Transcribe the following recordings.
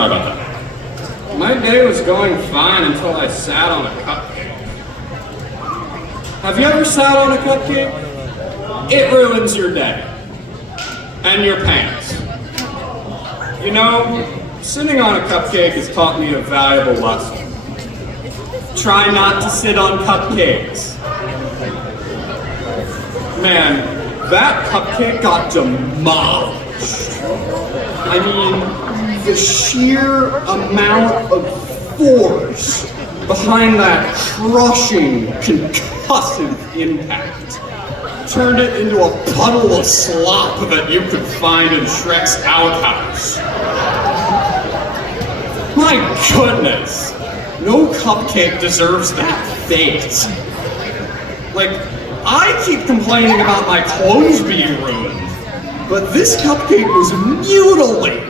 Sorry about that. My day was going fine until I sat on a cupcake. Have you ever sat on a cupcake? It ruins your day. And your pants. You know, sitting on a cupcake has taught me a valuable lesson. Try not to sit on cupcakes. Man, that cupcake got demolished. I mean, the sheer amount of force behind that crushing, concussive impact turned it into a puddle of slop that you could find in Shrek's outhouse. My goodness, no cupcake deserves that fate. Like, I keep complaining about my clothes being ruined, but this cupcake was mutilated.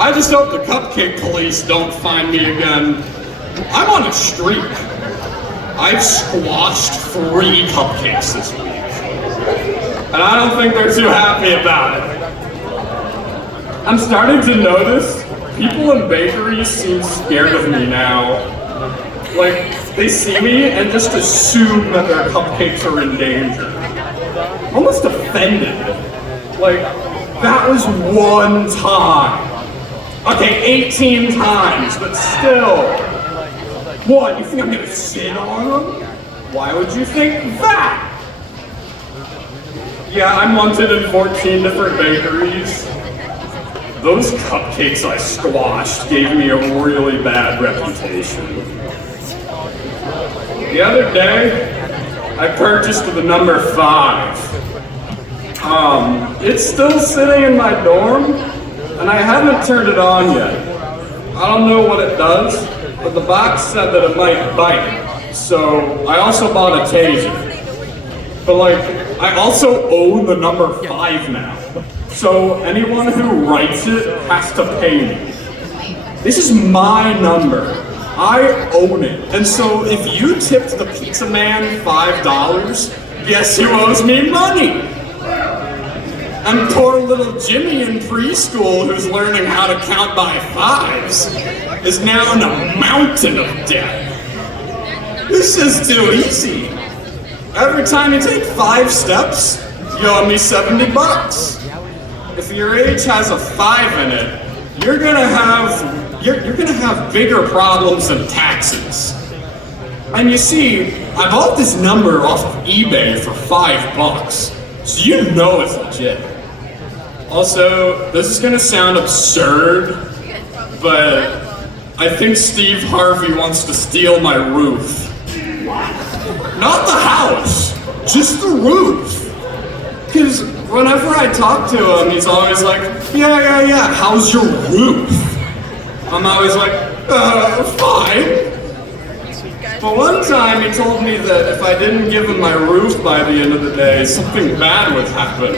I just hope the cupcake police don't find me again. I'm on a streak. I've squashed 3 cupcakes this week. And I don't think they're too happy about it. I'm starting to notice people in bakeries seem scared of me now. Like, they see me and just assume that their cupcakes are in danger. Almost offended. Like, that was one time. Okay, 18 times, but still. What, you think I'm gonna sit on them? Why would you think that? Yeah, I'm wanted in 14 different bakeries. Those cupcakes I squashed gave me a really bad reputation. The other day, I purchased the number 5. It's still sitting in my dorm, and I haven't turned it on yet. I don't know what it does, but the box said that it might bite, so I also bought a taser. But like, I also own the number 5 now, so anyone who writes it has to pay me. This is my number. I own it, and so if you tipped the pizza man $5, guess who owes me money? And poor little Jimmy in preschool who's learning how to count by 5s is now in a mountain of debt. This is too easy. Every time you take 5 steps, you owe me $70. If your age has a 5 in it, you're gonna have bigger problems than taxes. And you see, I bought this number off of eBay for $5, so you know it's legit. Also, this is gonna sound absurd, but I think Steve Harvey wants to steal my roof. Not the house, just the roof. Because whenever I talk to him, he's always like, yeah, how's your roof? I'm always like, fine. But one time he told me that if I didn't give him my roof by the end of the day, something bad would happen.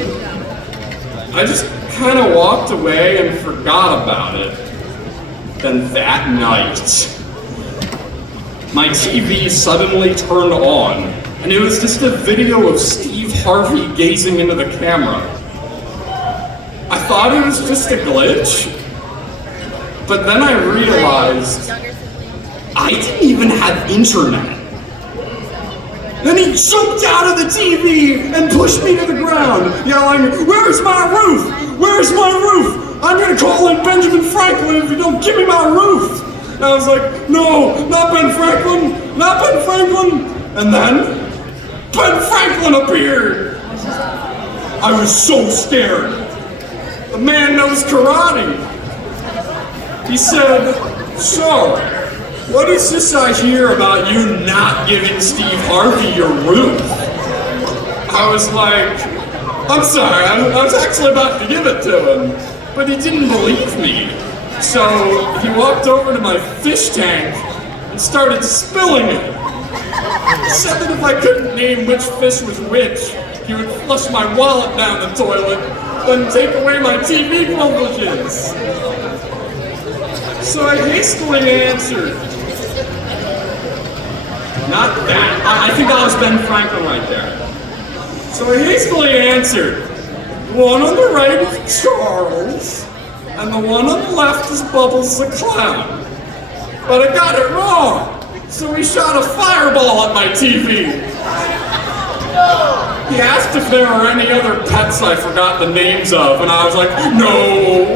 I just kind of walked away and forgot about it. Then that night, my TV suddenly turned on, and it was just a video of Steve Harvey gazing into the camera. I thought it was just a glitch, but then I realized I didn't even have internet. Then he jumped out of the TV and pushed me to the ground, yelling, "Where's my roof? Where's my roof? I'm gonna call in Benjamin Franklin if you don't give me my roof." And I was like, "No, not Ben Franklin, not Ben Franklin." And then Ben Franklin appeared. I was so scared. The man knows karate. He said, "So, what is this I hear about you not giving Steve Harvey your roof?" I was like, "I'm sorry, I was actually about to give it to him," but he didn't believe me. So he walked over to my fish tank and started spilling it. He said that if I couldn't name which fish was which, he would flush my wallet down the toilet, then take away my TV privileges. So I hastily answered, "Not that. I think that was Ben Franklin right there." So I hastily answered, "One on the right is Charles, and the one on the left is Bubbles the Clown. But I got it wrong, so he shot a fireball at my TV. He asked if there were any other pets I forgot the names of, and I was like, no.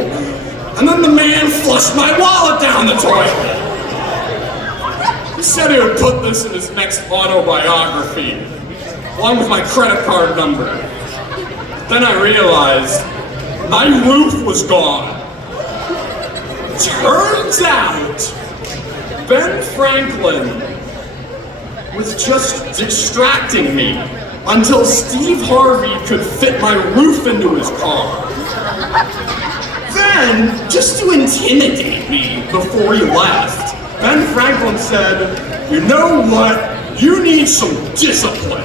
And then the man flushed my wallet down the toilet. He said he would put this in his next autobiography, along with my credit card number. Then I realized my roof was gone. Turns out, Ben Franklin was just distracting me until Steve Harvey could fit my roof into his car. Then, just to intimidate me before he left, Ben Franklin said, "You know what? You need some discipline.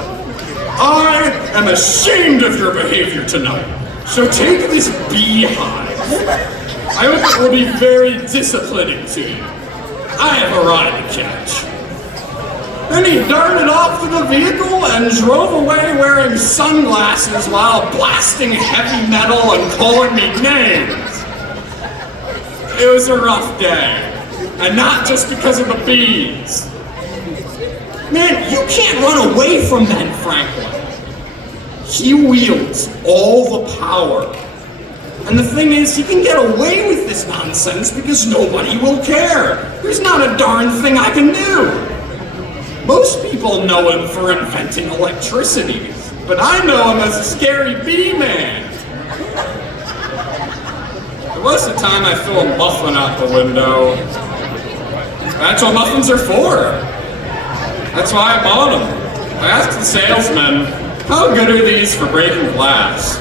I am ashamed of your behavior tonight, so take this beehive. I hope it will be very disciplining to you. I have a ride to catch." Then he darted off to the vehicle and drove away wearing sunglasses while blasting heavy metal and calling me names. It was a rough day, and not just because of the bees. Man, you can't run away from Ben Franklin. He wields all the power. And the thing is, he can get away with this nonsense because nobody will care. There's not a darn thing I can do. Most people know him for inventing electricity, but I know him as a scary bee man. Most of the time I throw a muffin out the window. That's what muffins are for. That's why I bought them. I asked the salesman, "How good are these for breaking glass?"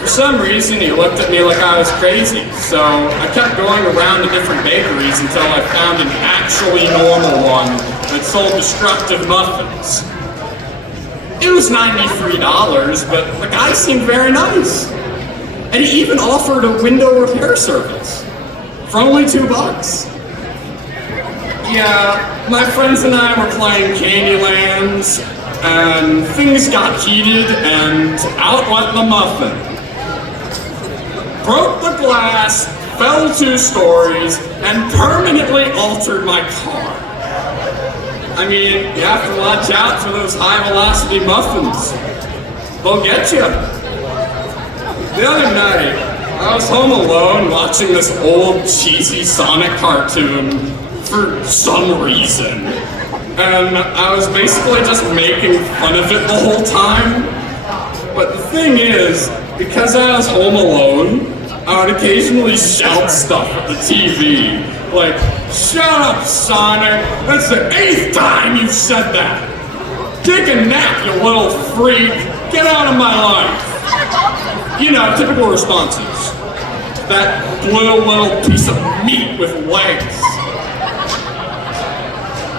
For some reason, he looked at me like I was crazy, so I kept going around to different bakeries until I found an actually normal one that sold destructive muffins. It was $93, but the guy seemed very nice. And he even offered a window repair service for only $2. Yeah, my friends and I were playing Candyland, and things got heated, and out went the muffin. Broke the glass, fell 2 stories, and permanently altered my car. I mean, you have to watch out for those high-velocity muffins. They'll get you. The other night, I was home alone watching this old cheesy Sonic cartoon for some reason. And I was basically just making fun of it the whole time. But the thing is, because I was home alone, I would occasionally shout stuff at the TV. Like, "Shut up, Sonic! That's the 8th time you've said that! Take a nap, you little freak! Get out of my life!" You know, typical responses. That little piece of meat with legs.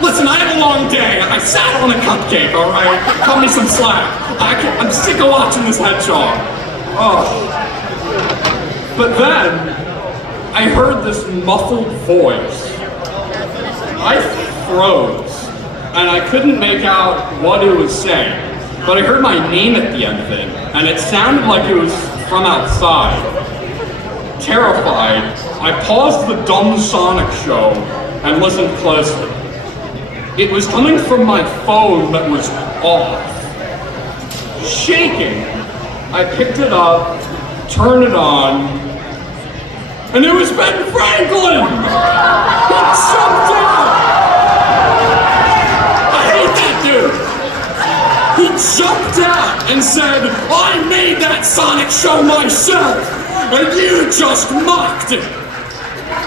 Listen, I had a long day. I sat on a cupcake, alright? Cut me some slack. I'm sick of watching this hedgehog. Oh. But then, I heard this muffled voice. I froze, and I couldn't make out what it was saying. But I heard my name at the end of it, and it sounded like it was from outside. Terrified, I paused the dumb Sonic show and listened closely. It was coming from my phone that was off. Shaking, I picked it up, turned it on, and it was Ben Franklin! He jumped out! I hate that dude! He jumped out and said, "I made that Sonic show myself, and you just mocked it!"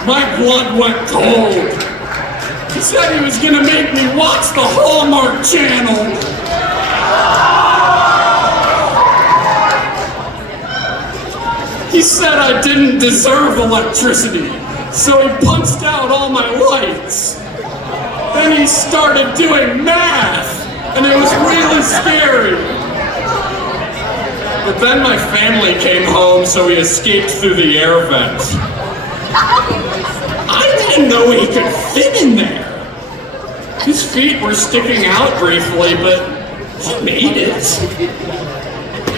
My blood went cold. He said he was gonna make me watch the Hallmark Channel. He said I didn't deserve electricity, so he punched out all my lights. Then he started doing math, and it was really scary. But then my family came home, so he escaped through the air vent. I didn't know he could fit in there. His feet were sticking out briefly, but he made it.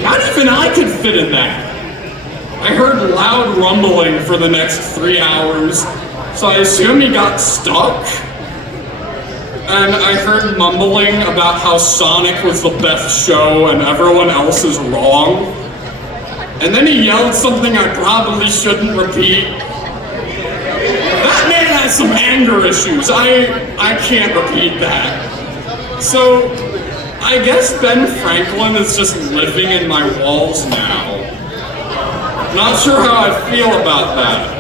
Not even I could fit in that. I heard loud rumbling for the next 3 hours, so I assume he got stuck. And I heard mumbling about how Sonic was the best show and everyone else is wrong. And then he yelled something I probably shouldn't repeat. That man has some anger issues. I can't repeat that. So, I guess Ben Franklin is just living in my walls now. Not sure how I feel about that.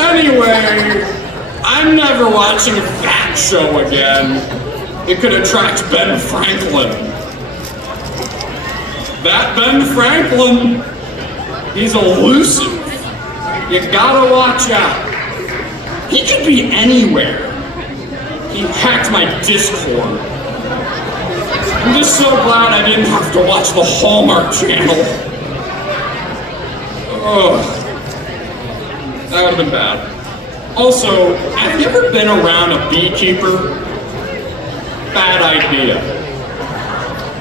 Anyway, I'm never watching that show again. It could attract Ben Franklin. That Ben Franklin, he's elusive. You gotta watch out. He could be anywhere. He hacked my Discord. I'm just so glad I didn't have to watch the Hallmark Channel. Ugh. That would have been bad. Also, have you ever been around a beekeeper? Bad idea.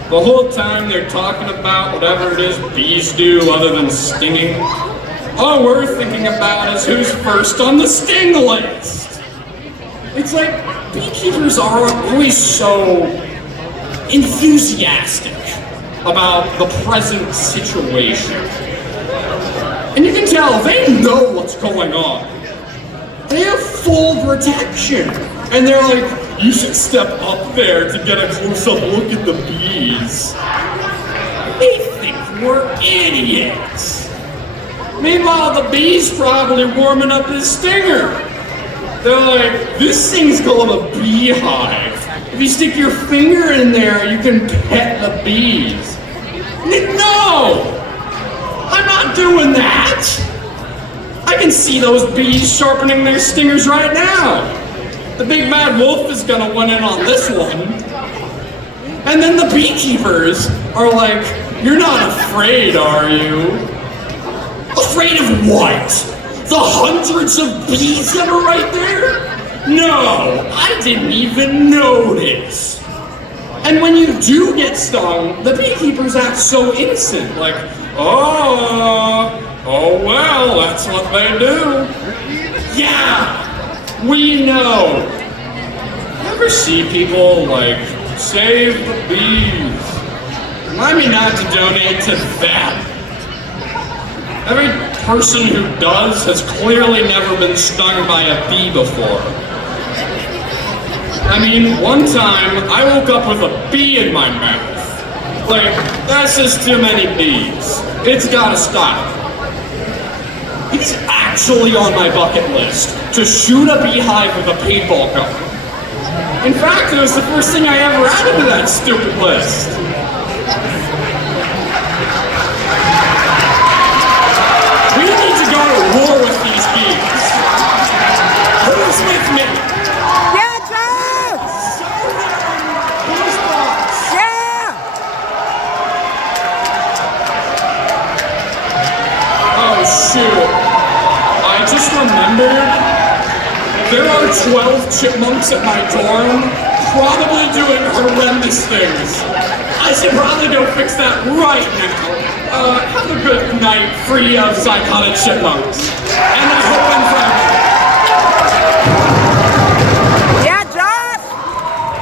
The whole time they're talking about whatever it is bees do other than stinging, all we're thinking about is who's first on the sting list. It's like beekeepers are always so enthusiastic about the present situation. And you can tell they know what's going on. They have full protection. And they're like, you should step up there to get a close-up look at the bees. They think we're idiots. Meanwhile, the bee's probably warming up his stinger. They're like, this thing's called a beehive. If you stick your finger in there, you can pet the bees. No! I'm not doing that! I can see those bees sharpening their stingers right now. The big bad wolf is gonna win in on this one. And then the beekeepers are like, you're not afraid, are you? Afraid of what? The hundreds of bees that are right there? No, I didn't even notice. And when you do get stung, the beekeepers act so innocent, like, oh well, that's what they do. Yeah, we know. Ever see people like, save the bees? Remind me not to donate to that. Every person who does has clearly never been stung by a bee before. I mean, one time, I woke up with a bee in my mouth. Like, that's just too many bees. It's gotta stop. It's actually on my bucket list to shoot a beehive with a paintball gun. In fact, it was the first thing I ever added to that stupid list. We need to go to war with these bees. Who's with me? Shoot, I just remembered there are 12 chipmunks at my dorm, probably doing horrendous things. I should probably go fix that right now. Have a good night, free of psychotic chipmunks. And I hope I'm